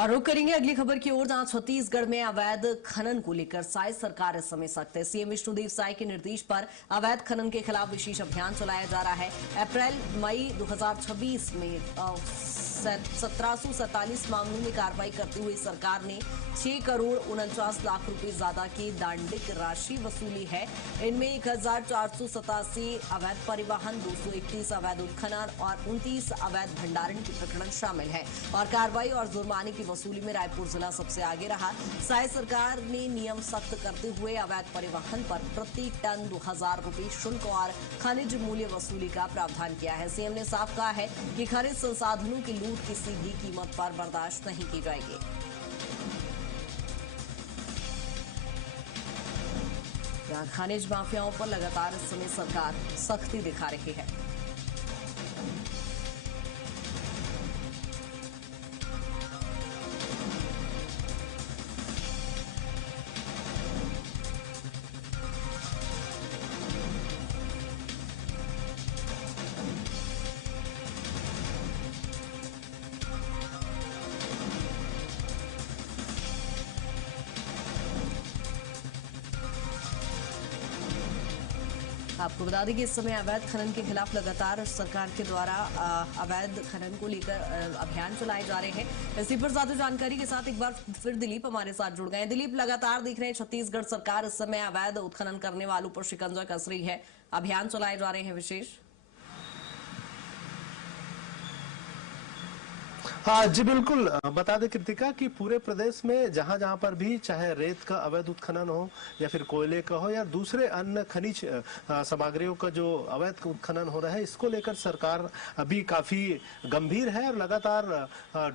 और रुक करेंगे अगली खबर की ओर, जहां छत्तीसगढ़ में अवैध खनन को लेकर साय सरकार इस समय सख्त है। सीएम विष्णुदेव साय के निर्देश पर अवैध खनन के खिलाफ विशेष अभियान चलाया जा रहा है। अप्रैल मई 2026 में 1747 मामलों में कार्रवाई करते हुए सरकार ने 6 करोड़ 49 लाख रुपए ज्यादा की दांडिक राशि वसूली है। इनमें 1487 अवैध परिवहन, 231 अवैध उत्खनन और 29 अवैध भंडारण के प्रकरण शामिल है। और कार्रवाई और जुर्माने की वसूली में रायपुर जिला सबसे आगे रहा। साय सरकार ने नियम सख्त करते हुए अवैध परिवहन पर प्रति टन 2000 रुपए शुल्क और खनिज मूल्य वसूली का प्रावधान किया है। सीएम ने साफ कहा है कि खनिज संसाधनों की लूट किसी भी कीमत पर बर्दाश्त नहीं की जाएगी। खनिज माफियाओं पर लगातार इस समय सरकार सख्ती दिखा रही है। आपको बता दें कि इस समय अवैध खनन के खिलाफ लगातार सरकार के द्वारा अवैध खनन को लेकर अभियान चलाए जा रहे हैं। इसी पर ज्यादा जानकारी के साथ एक बार फिर दिलीप हमारे साथ जुड़ गए। दिलीप, लगातार देख रहे हैं छत्तीसगढ़ सरकार इस समय अवैध उत्खनन करने वालों पर शिकंजा कस रही है, अभियान चलाए जा रहे हैं विशेष। हाँ जी बिल्कुल, बता दें कृतिका कि पूरे प्रदेश में जहां जहां पर भी चाहे रेत का अवैध उत्खनन हो या फिर कोयले का हो या दूसरे अन्य खनिज सामग्रियों का जो अवैध उत्खनन हो रहा है, इसको लेकर सरकार अभी काफी गंभीर है और लगातार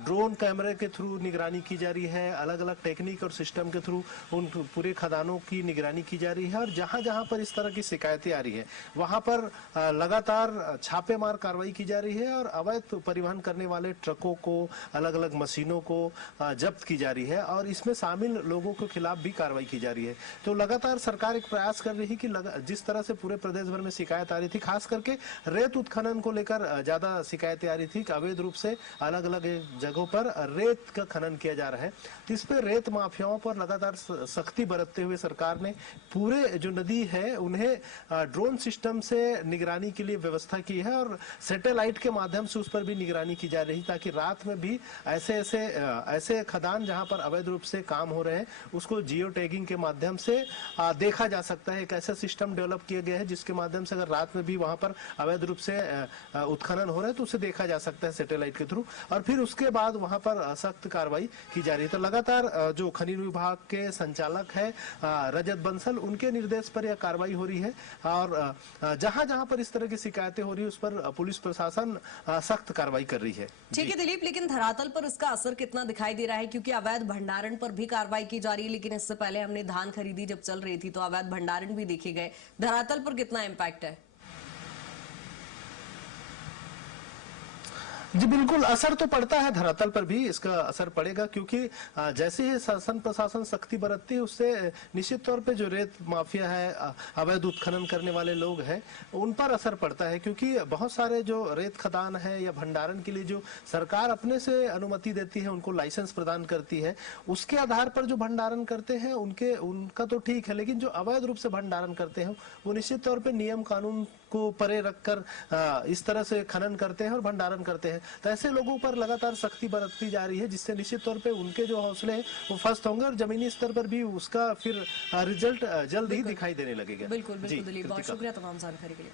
ड्रोन कैमरे के थ्रू निगरानी की जा रही है। अलग अलग टेक्निक और सिस्टम के थ्रू उन पूरे खदानों की निगरानी की जा रही है और जहां जहां पर इस तरह की शिकायतें आ रही है वहां पर लगातार छापेमार कार्रवाई की जा रही है और अवैध परिवहन करने वाले ट्रकों को, अलग अलग मशीनों को जब्त की जा रही है और इसमें शामिल लोगों के खिलाफ भी कार्रवाई की जा रही है। तो लगातार सरकार एक प्रयास कर रही है कि जिस तरह से पूरे प्रदेश भर में शिकायत आ रही थी, खास करके रेत उत्खनन को लेकर ज्यादा शिकायतें आ रही थी कि अवैध रूप से अलग अलग जगहों पर रेत का खनन किया जा रहा है। इस पे रेत माफियाओं पर लगातार सख्ती बरतते हुए सरकार ने पूरे जो नदी है उन्हें ड्रोन सिस्टम से निगरानी के लिए व्यवस्था की है और सैटेलाइट के माध्यम से उस पर भी निगरानी की जा रही ताकि रात में भी ऐसे खदान जहां पर अवैध रूप से काम हो रहे हैं उसको जियो टैगिंग के माध्यम से देखा जा सकता है। एक ऐसा सिस्टम डेवलप किया गया है जिसके माध्यम से अगर रात में भी वहां पर अवैध रूप से उत्खनन हो रहा है तो उसे देखा जा सकता है सैटेलाइट के थ्रू और फिर उसके बाद वहां पर सख्त कार्रवाई की जा रही है। तो लगातार जो खनिज विभाग के संचालक है रजत बंसल, उनके निर्देश पर यह कार्रवाई हो रही है और जहां जहां पर इस तरह की शिकायतें हो रही है उस पर पुलिस प्रशासन सख्त कार्रवाई कर रही है। ठीक है दिलीप, लेकिन धरातल पर इसका असर कितना दिखाई दे रहा है? क्योंकि अवैध भंडारण पर भी कार्रवाई की जा रही है, लेकिन इससे पहले हमने धान खरीदी जब चल रही थी तो अवैध भंडारण भी देखे गए। धरातल पर कितना इम्पैक्ट है? जी बिल्कुल, असर तो पड़ता है, धरातल पर भी इसका असर पड़ेगा क्योंकि जैसे ही शासन प्रशासन सख्ती बरतती है उससे निश्चित तौर पे जो रेत माफिया है, अवैध उत्खनन करने वाले लोग हैं, उन पर असर पड़ता है क्योंकि बहुत सारे जो रेत खदान है या भंडारण के लिए जो सरकार अपने से अनुमति देती है, उनको लाइसेंस प्रदान करती है, उसके आधार पर जो भंडारण करते हैं उनका तो ठीक है, लेकिन जो अवैध रूप से भंडारण करते हैं वो निश्चित तौर पर नियम कानून को परे रखकर इस तरह से खनन करते हैं और भंडारण करते हैं। तो ऐसे लोगों पर लगातार सख्ती बरतती जा रही है जिससे निश्चित तौर पे उनके जो हौसले हैं वो फस्त होंगे और जमीनी स्तर पर भी उसका फिर रिजल्ट जल्द ही दिखाई देने लगेगा। बिल्कुल दिलीप, बहुत शुक्रिया तमाम जानकारी के लिए।